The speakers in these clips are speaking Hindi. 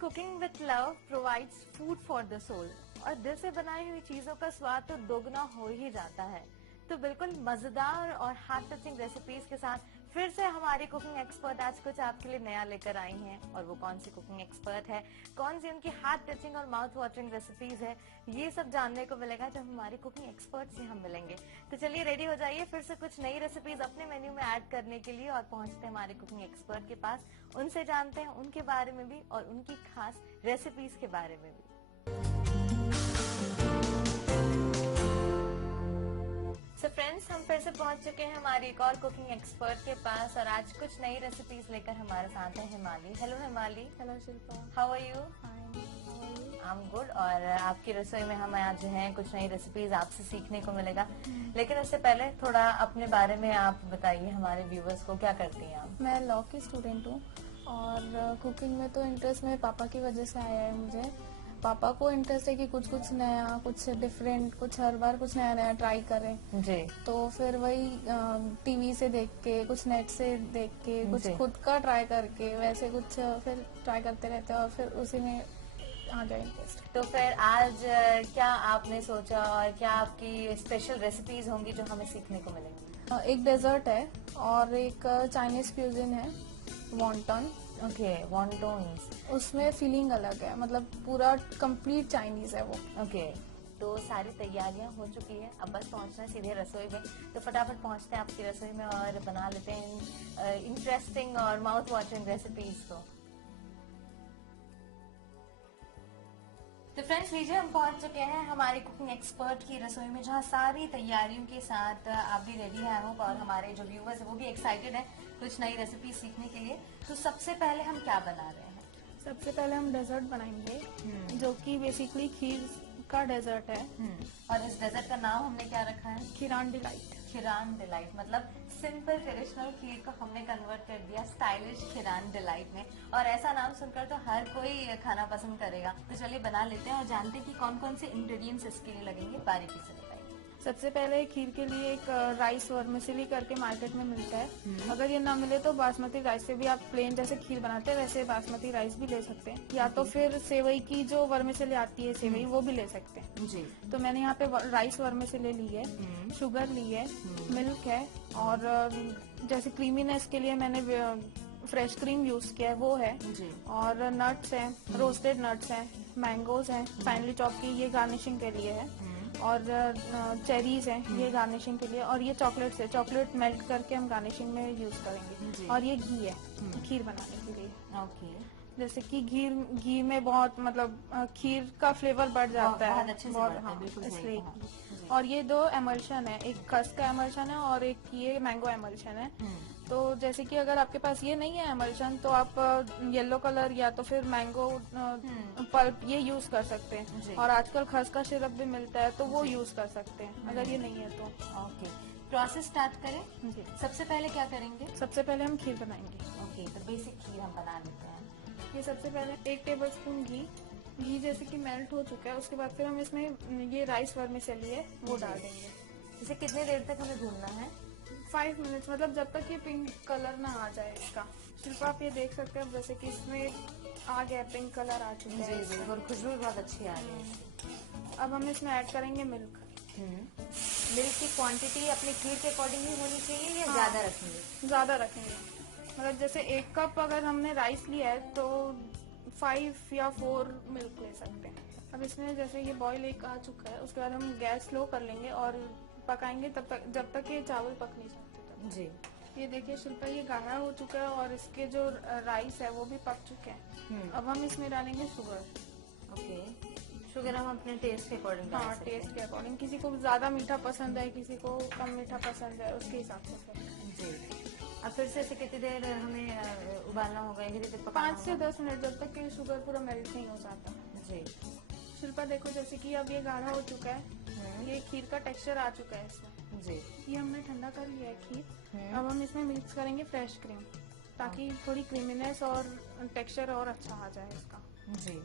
Cooking with love provides food for the soul. और दिल से बनाई हुई चीजों का स्वाद तो दोगुना हो ही जाता है। तो बिल्कुल मजेदार और हार्ट टचिंग रेसिपीज के साथ फिर से हमारी कुकिंग एक्सपर्ट आज कुछ आपके लिए नया लेकर आई हैं। और वो कौन सी कुकिंग एक्सपर्ट है, कौन सी उनकी हार्ट टचिंग और माउथ वाटरिंग रेसिपीज है, ये सब जानने को मिलेगा जब हमारी कुकिंग एक्सपर्ट से हम मिलेंगे। तो चलिए रेडी हो जाइए फिर से कुछ नई रेसिपीज अपने मेन्यू में ऐड करने के लिए और पहुंचते हैं हमारे कुकिंग एक्सपर्ट के पास। उनसे जानते हैं उनके बारे में भी और उनकी खास रेसिपीज के बारे में भी। सो फ्रेंड्स, हम फिर से पहुंच चुके हैं हमारी एक और कुकिंग एक्सपर्ट के पास और आज कुछ नई रेसिपीज लेकर हमारे साथ है Himali. Hello Himali. Hello Shilpa. How are you? Fine. I am good. और आपकी रसोई में हम आज जो है कुछ नई रेसिपीज आपसे सीखने को मिलेगा। लेकिन उससे पहले थोड़ा अपने बारे में आप बताइए हमारे व्यूवर्स को, क्या करती हैं आप? मैं लॉ की स्टूडेंट हूँ और कुकिंग में तो इंटरेस्ट मेरे पापा की वजह से आया है मुझे। पापा को इंटरेस्ट है कि कुछ नया, कुछ डिफरेंट, कुछ हर बार कुछ नया नया ट्राई करें। जी। तो फिर वही टीवी से देख के, कुछ नेट से देख के, कुछ जी। खुद का ट्राई करके वैसे कुछ फिर ट्राई करते रहते हैं और फिर उसी में आ गया इंटरेस्ट। तो फिर आज क्या आपने सोचा और क्या आपकी स्पेशल रेसिपीज होंगी जो हमें सीखने को मिलेंगी? एक डेजर्ट है और एक चाइनीज क्यूजिन है, वॉन्टन। ओके, वॉन्टोन्स। उसमें फीलिंग अलग है, मतलब पूरा कंप्लीट चाइनीज है वो। ओके, तो सारी तैयारियां हो चुकी है, अब बस पहुंचना है सीधे रसोई में। तो फटाफट पहुंचते हैं आपकी रसोई में और बना लेते हैं इंटरेस्टिंग और माउथ वाटरिंग रेसिपीज को। तो फ्रेंड्स, लीजिए हम पहुंच चुके हैं हमारे कुकिंग एक्सपर्ट की रसोई में, जहां सारी तैयारियों के साथ आप भी रेडी हैं होप, और हमारे जो व्यूवर्स हैं वो भी एक्साइटेड हैं कुछ नई रेसिपी सीखने के लिए। तो सबसे पहले हम क्या बना रहे हैं? सबसे पहले हम डेजर्ट बनाएंगे जो कि बेसिकली खीर का डेजर्ट है। और इस डेजर्ट का नाम हमने क्या रखा है? खीरान डिलाइट। खीरान डिलाइट, मतलब सिंपल ट्रेडिशनल खीर को हमने कन्वर्ट कर दिया स्टाइलिश खीरान डिलाइट में। और ऐसा नाम सुनकर तो हर कोई खाना पसंद करेगा। तो चलिए बना लेते हैं और जानते हैं कि कौन कौन से इंग्रेडिएंट्स इसके लिए लगेंगे, बारीकी से बताइए। सबसे पहले खीर के लिए एक राइस वर्मिसेली करके मार्केट में मिलता है। अगर ये ना मिले तो बासमती राइस से भी आप प्लेन जैसे खीर बनाते हैं वैसे बासमती राइस भी ले सकते हैं, या तो फिर सेवई की जो वर्मिसेली आती है सेवई, वो भी ले सकते हैं। जी। तो मैंने यहाँ पे राइस वर्मिसेली ली है, शुगर ली है, मिल्क है, और जैसे क्रीमीनेस के लिए मैंने फ्रेश क्रीम यूज किया है, वो है जी। और नट्स हैं, रोस्टेड नट्स हैं, मैंगोज हैं फाइनली चॉप की, ये गार्निशिंग के लिए है, और चेरीज हैं ये गार्निशिंग के लिए, और ये चॉकलेट्स है, चॉकलेट मेल्ट करके हम गार्निशिंग में यूज करेंगे, और ये घी है खीर बनाने के लिए। ओके। जैसे कि घी में बहुत मतलब खीर का फ्लेवर बढ़ जाता है, बहुत अच्छे से बढ़ता है, हाँ, बिल्कुल सही इसलिए कहा। घी। और ये दो एमल्शन है, एक खस का एमल्शन है और एक ये मैंगो एमल्शन है। तो जैसे कि अगर आपके पास ये नहीं है एमल्शन तो आप येलो कलर या तो फिर मैंगो पल्प ये यूज कर सकते हैं, और आजकल खस का सिरप भी मिलता है तो वो यूज कर सकते हैं अगर ये नहीं है तो। ओके, प्रोसेस स्टार्ट करें। जी। सबसे पहले क्या करेंगे? सबसे पहले हम खीर बनाएंगे। ओके, तो बेसिक खीर हम बना लेते हैं। ये सबसे पहले 1 टेबलस्पून घी जैसे कि मेल्ट हो चुका है, उसके बाद फिर हम इसमें ये राइस वर्मिसेली है वो डाल देंगे। इसे कितने देर तक हमें भूनना है? 5 मिनट्स, मतलब जब तक ये पिंक कलर ना आ जाए इसका। सिर्फ आप ये देख सकते हैं जैसे कि इसमें आ गया, पिंक कलर आ चुका है। जी, और खुशबू बहुत अच्छी आ रही है। अब हम इसमें ऐड करेंगे मिल्क। मिल्क की क्वांटिटी अपनी खीर के अकॉर्डिंग ही होनी चाहिए या ज्यादा रखेंगे? ज्यादा रखेंगे, मतलब जैसे 1 कप अगर हमने राइस लिया है तो 5 या 4 मिल्क ले सकते हैं। अब इसमें जैसे ये बॉईल एक आ चुका है, उसके बाद हम गैस स्लो कर लेंगे और पकाएंगे तब तक जब तक ये चावल पक नहीं सकते तब। जी। ये देखिए शिल्पा, ये गाढ़ा हो चुका है और इसके जो राइस है वो भी पक चुके हैं। अब हम इसमें डालेंगे शुगर। ओके, शुगर हम अपने टेस्ट के अकॉर्डिंग डाल हाँ, सकते हैं। टेस्ट के अकॉर्डिंग, किसी को ज्यादा मीठा पसंद है, किसी को कम मीठा पसंद है, उसके हिसाब से फिर। जी। अब फिर से कितनी देर हमें उबालना होगा? 5 से 10 मिनट, जब तक कि शुगर पूरा मेल्ट नहीं हो जाता। जी। शिल्पा देखो, जैसे कि अब ये गाढ़ा हो चुका है, ये खीर का टेक्सचर आ चुका है इसमें। जी। ये हमने ठंडा कर लिया है खीर। अब हम इसमें मिक्स करेंगे फ्रेश क्रीम, ताकि थोड़ी क्रीमीनेस और टेक्सचर और अच्छा आ जाए इसका। जी।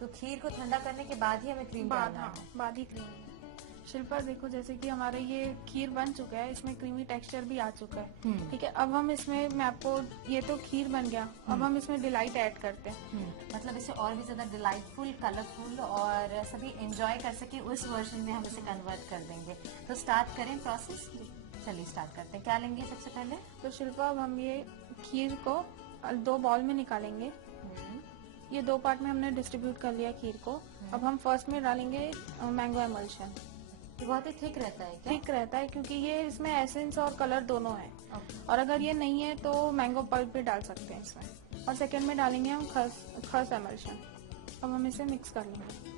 तो खीर को ठंडा करने के बाद ही हमें क्रीम डालना है? बाद ही क्रीम। शिल्पा देखो, जैसे कि हमारा ये खीर बन चुका है, इसमें क्रीमी टेक्सचर भी आ चुका है। ठीक है, अब हम इसमें, मैं आपको, ये तो खीर बन गया, अब हम इसमें डिलाइट ऐड करते हैं। मतलब इसे और भी ज्यादा डिलाइटफुल, कलरफुल और सभी एंजॉय कर सके उस वर्जन में हम इसे कन्वर्ट कर देंगे। तो स्टार्ट करें प्रोसेस। चलिए स्टार्ट करते हैं। क्या लेंगे सबसे पहले? तो शिल्पा, अब हम ये खीर को 2 बॉल में निकालेंगे। ये 2 पार्ट में हमने डिस्ट्रीब्यूट कर लिया खीर को। अब हम फर्स्ट में डालेंगे मैंगो एमल्शन। ये बहुत ही थिक रहता है क्या? थिक रहता है क्योंकि ये इसमें एसेंस और कलर दोनों है। Okay. और अगर ये नहीं है तो मैंगो पल्प भी डाल सकते हैं इसमें। और सेकंड में डालेंगे हम खस एमल्शन। अब हम इसे मिक्स कर लेंगे।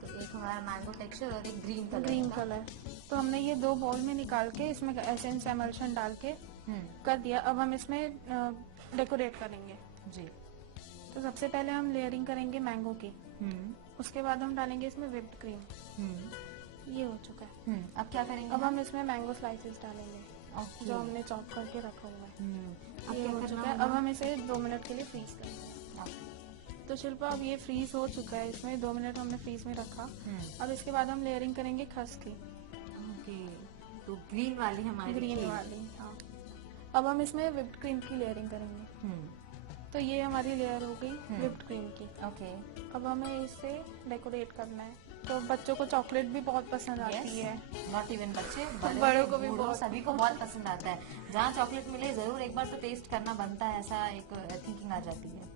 तो एक हमारा मैंगो टेक्सचर और एक ग्रीन कलर। तो हमने ये 2 बॉल में निकाल के इसमें एसेंस एमल्शन डाल के कर दिया। अब हम इसमें डेकोरेट करेंगे जी। तो सबसे पहले हम लेयरिंग करेंगे मैंगो की। उसके बाद हम डालेंगे इसमें व्हिप्ड क्रीम। ये हो चुका है। अब क्या करेंगे? अब हम इसमें मैंगो स्लाइसेस डालेंगे। Okay. जो हमने चॉप करके रखा हुआ है। अब ये क्या हो करना चुका है। होगा? अब हम इसे 2 मिनट के लिए फ्रीज करेंगे। तो शिल्पा, अब ये फ्रीज हो चुका है, इसमें 2 मिनट हमने फ्रीज में रखा। अब इसके बाद हम लेयरिंग करेंगे खस की। ओके, तो ग्रीन वाली हमारी ग्रीन वाली, हाँ। अब हम इसमें व्हिप्ड क्रीम की लेयरिंग करेंगे। तो ये हमारी लेयर हो गई व्हिप्ड क्रीम की। ओके। अब हमें इसे डेकोरेट करना है। तो बच्चों को चॉकलेट भी बहुत पसंद आती है। नॉट इवन बच्चे, बड़ों को भी बहुत, सभी को बहुत पसंद आता है। जहाँ चॉकलेट मिले जरूर एक बार तो टेस्ट करना बनता है, ऐसा एक थिंकिंग आ जाती है।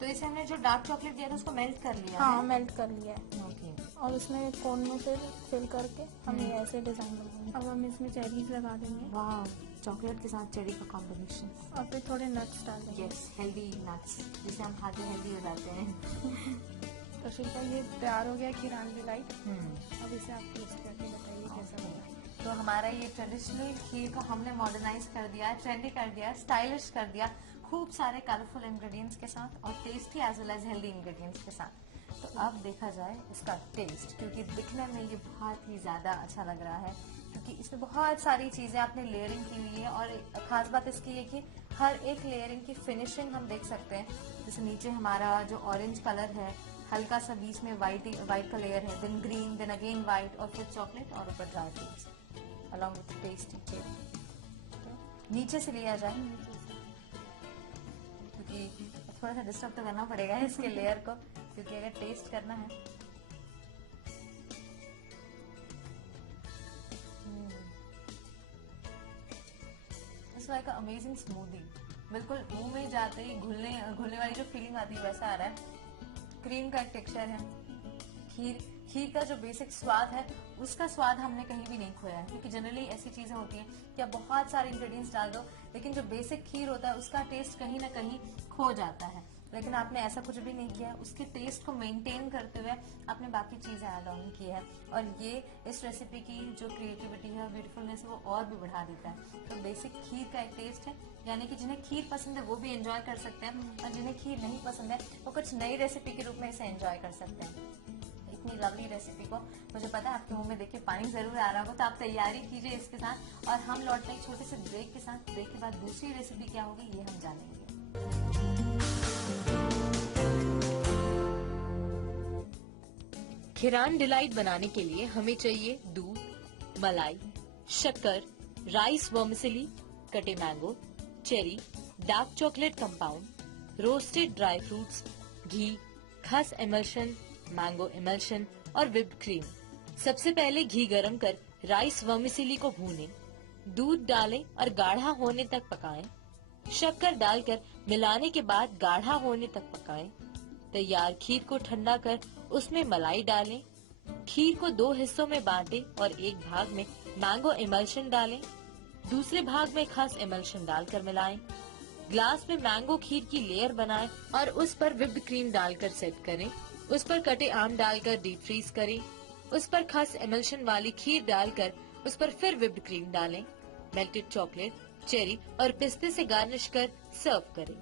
तो इसे हमने जो डार्क चॉकलेट दिया था उसको मेल्ट कर लिया। हाँ, मेल्ट कर लिया है। ओके। और उसमें कोन में से फिल करके हम ये ऐसे डिजाइन बनाएंगे। अब हम इसमें चेरीज लगा देंगे। वाह, चॉकलेट के साथ चेरी का कॉम्बिनेशन। और फिर थोड़े नट्स डाल देंगे। यस, हेल्दी नट्स, जिसे हम खाते हेल्दी हो जाते हैं। तो शिल्पा, ये तैयार हो गया खीरान डिलाइट। अब इसे आप टेस्ट करके बताइए कैसा बना। तो हमारा ये ट्रेडिशनल खीर को हमने मॉडर्नाइज कर दिया, ट्रेंडी कर दिया, स्टाइलिश कर दिया, खूब सारे कलरफुल इंग्रेडिएंट्स के साथ और tasty as well as healthy ingredients के साथ। तो अब देखा जाए इसका टेस्ट, क्योंकि दिखने में ये बहुत ही ज्यादा अच्छा लग रहा है, क्योंकि इसमें बहुत सारी चीजें आपने लेयरिंग की हुई है। और खास बात इसकी है कि हर एक लेयरिंग की फिनिशिंग हम देख सकते हैं। जैसे नीचे हमारा जो ऑरेंज कलर है, हल्का सा बीच में व्हाइट का लेयर है, then green, then again white और फिर चॉकलेट और ऊपर dry fruits along with tasty cherry. तो नीचे से लिया जाए, क्योंकि थोड़ा सा डिस्टर्ब तो करना पड़ेगा इसके लेयर को, क्योंकि अगर टेस्ट करना है। It's like a amazing smoothie. बिल्कुल मुंह में जाते ही घुलने वाली जो फीलिंग आती है वैसा आ रहा है। क्रीम का एक टेक्सचर है। खीर का जो बेसिक स्वाद है उसका स्वाद हमने कहीं भी नहीं खोया है, क्योंकि जनरली ऐसी चीजें होती हैं कि आप बहुत सारे इंग्रेडिएंट्स डाल दो, लेकिन जो बेसिक खीर होता है उसका टेस्ट कहीं ना कहीं खो जाता है। लेकिन आपने ऐसा कुछ भी नहीं किया, उसके टेस्ट को मेंटेन करते हुए आपने बाकी चीजें ऐड ऑन की है, और ये इस रेसिपी की जो क्रिएटिविटी है, ब्यूटीफुलनेस है, वो और भी बढ़ा देता है। तो बेसिक खीर का एक टेस्ट है, यानी कि जिन्हें खीर पसंद है वो भी एंजॉय कर सकते हैं, और जिन्हें खीर नहीं पसंद है वो कुछ नई रेसिपी के रूप में इसे एंजॉय कर सकते हैं। इतनी लवली रेसिपी को मुझे पता है आपके मुंह में देख के पानी जरूर आ रहा होगा, तो आप तैयारी कीजिए इसके साथ। और हम लौटते हैं एक छोटे से ब्रेक के साथ। ब्रेक के बाद दूसरी रेसिपी क्या होगी ये हम जानेंगे। खीरान डिलाइट बनाने के लिए हमें चाहिए दूध, मलाई, शक्कर, राइस वर्मिसेली, कटे mango, cherry, dark chocolate compound, roasted dry fruits, घी, खस एमल्शन, मैंगो एमल्शन और व्हिप्ड क्रीम। सबसे पहले घी गरम कर राइस वर्मिसेली को भूनें, दूध डालें और गाढ़ा होने तक पकाएं। शक्कर डालकर मिलाने के बाद गाढ़ा होने तक पकाएं। तैयार खीर को ठंडा कर उसमें मलाई डालें। खीर को 2 हिस्सों में बांटें और एक भाग में मैंगो एमल्शन डालें, दूसरे भाग में खस एमल्शन डालकर मिलाएं। ग्लास में मैंगो खीर की लेयर बनाएं और उस पर व्हिप्ड क्रीम डालकर सेट करें। उस पर कटे आम डालकर डीप फ्रीज करें। उस पर खस एमल्शन वाली खीर डालकर उस पर फिर व्हिप्ड क्रीम डालें। मेल्टेड चॉकलेट, चेरी और पिस्ते से गार्निश कर सर्व करें।